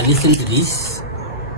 listen to this.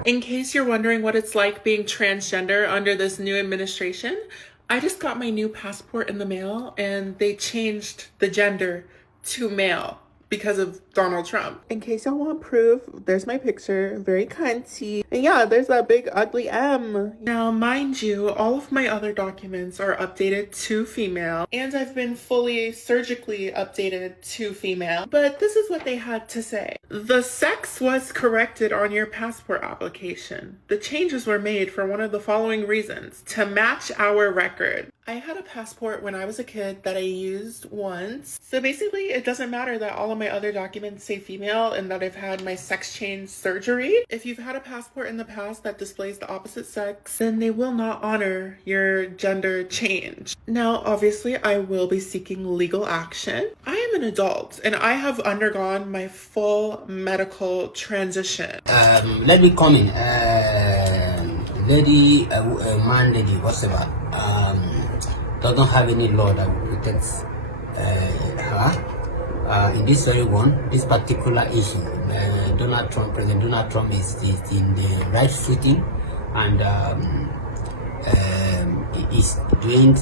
In case you're wondering what it's like being transgender under this new administration, I just got my new passport in the mail and they changed the gender to male because of Donald Trump. In case y'all want proof, there's my picture, very cunty. And yeah, there's that big ugly M. Now, mind you, all of my other documents are updated to female, and I've been fully surgically updated to female. But this is what they had to say. The sex was corrected on your passport application. The changes were made for one of the following reasons: to match our record. I had a passport when I was a kid that I used once. So basically, it doesn't matter that all of my other documents say female and that I've had my sex change surgery. If you've had a passport in the past that displays the opposite sex, then they will not honor your gender change. Now, obviously, I will be seeking legal action. I am an adult and I have undergone my full medical transition. Let me come in. Lady, man, lady, whatever. Doesn't have any law that will protect her in this very one, this particular issue. President Donald Trump is in the right footing and is doing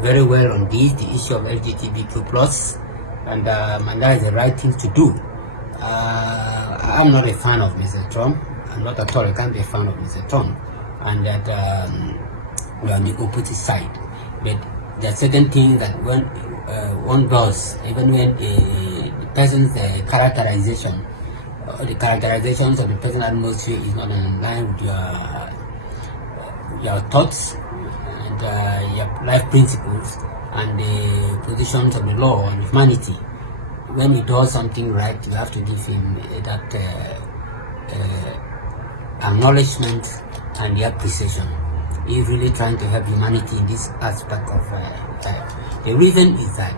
very well on this, the issue of LGBTQ plus, and that is the right thing to do. I'm not a fan of Mr. Trump. I'm not at all. I can't be a fan of Mr. Trump, and that we're on the opposite side. But there are certain things that when one does, even when the person's characterization, or the characterizations of the person's atmosphere is not in line with your thoughts and your life principles and the positions of the law and humanity. When he does something right, you have to give him that acknowledgement and the appreciation. He's really trying to help humanity in this aspect of the reason is that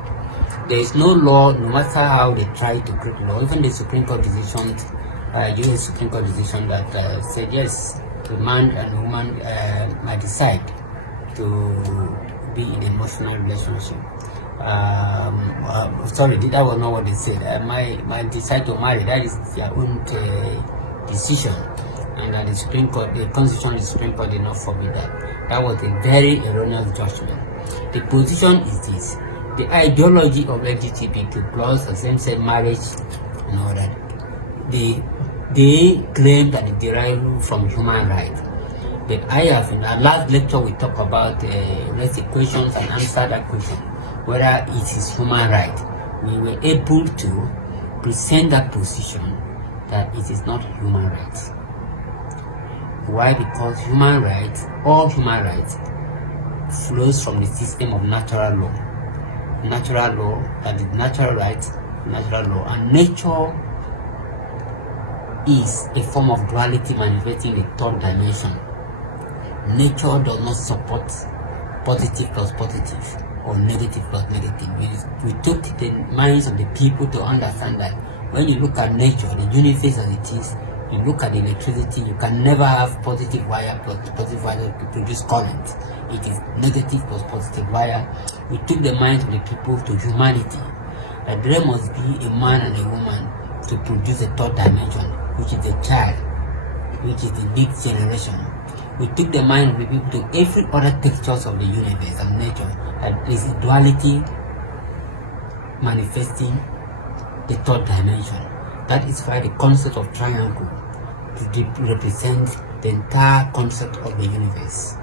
there is no law, no matter how they try to create law. Even the Supreme Court decision, US Supreme Court decision that said yes, a man and a woman might decide to be in an emotional relationship. Sorry, that was not what they said. Might decide to marry. That is their own decision. And the Supreme Court, the Constitution of the Supreme Court did not forbid that. That was a very erroneous judgment. The position is this: the ideology of LGBTQ plus or same-sex marriage, and all that, they claim that it derives from human rights. But I have, in our last lecture, we talked about race equations and answer that question, whether it is human right. We were able to present that position that it is not human rights. Why? Because human rights, all human rights, flows from the system of natural law. Natural law, that is natural rights, natural law. And nature is a form of duality manifesting the third dimension. Nature does not support positive plus positive or negative plus negative. We took the minds of the people to understand that when you look at nature, the universe as it is, you look at the electricity, you can never have positive wire plus positive wire to produce current. It is negative plus positive wire. We took the minds of the people to humanity, that there must be a man and a woman to produce a third dimension, which is the child, which is the big generation. We took the mind of the people to every other textures of the universe and nature, that there is a duality manifesting the third dimension. That is why the concept of triangle represents the entire concept of the universe.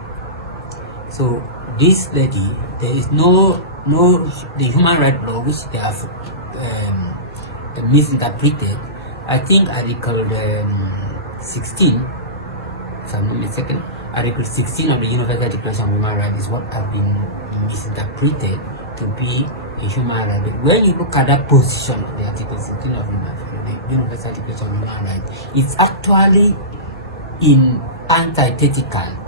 So this lady, there is no the human rights law which they have misinterpreted. I think Article 16, if I'm not mistaken, Article 16 of the Universal Declaration of Human Rights is what has been misinterpreted to be a human right. But when you look at that position of the Article 16 of the Universal Declaration of Human Rights, it's actually in antithetical.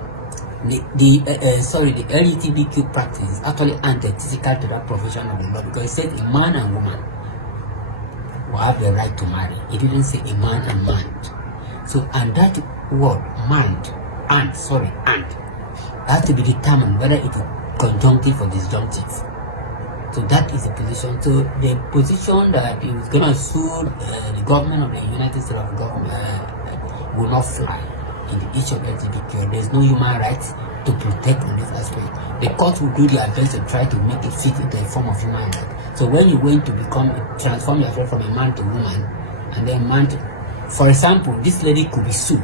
The LGBTQ practice is actually antithetical to that provision of the law, because it says a man and woman will have the right to marry. It didn't say a man and man. So, and that word, man, and has to be determined whether it is conjunctive or disjunctive. So that is the position. So the position that he was going to sue the government of the United States of will not fly in the issue of LGBTQ. There's no human rights to protect on this aspect. The court will do their best to try to make it fit into a form of human right. So when you're going to transform yourself from a man to woman, and then man to, for example, this lady could be sued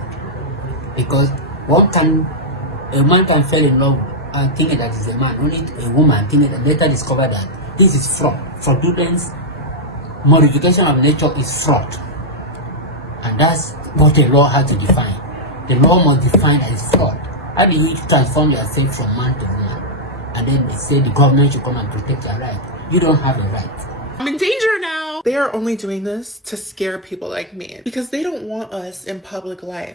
because a man can fall in love and think that is a man, only a woman think that, later discover that this is fraud. Fraudulence, modification of nature is fraud. And that's what the law has to define. The law must define that it's fraud. How do you transform yourself from man to woman? And then they say the government should come and protect your right. You don't have a right. I'm in danger now. They are only doing this to scare people like me because they don't want us in public life.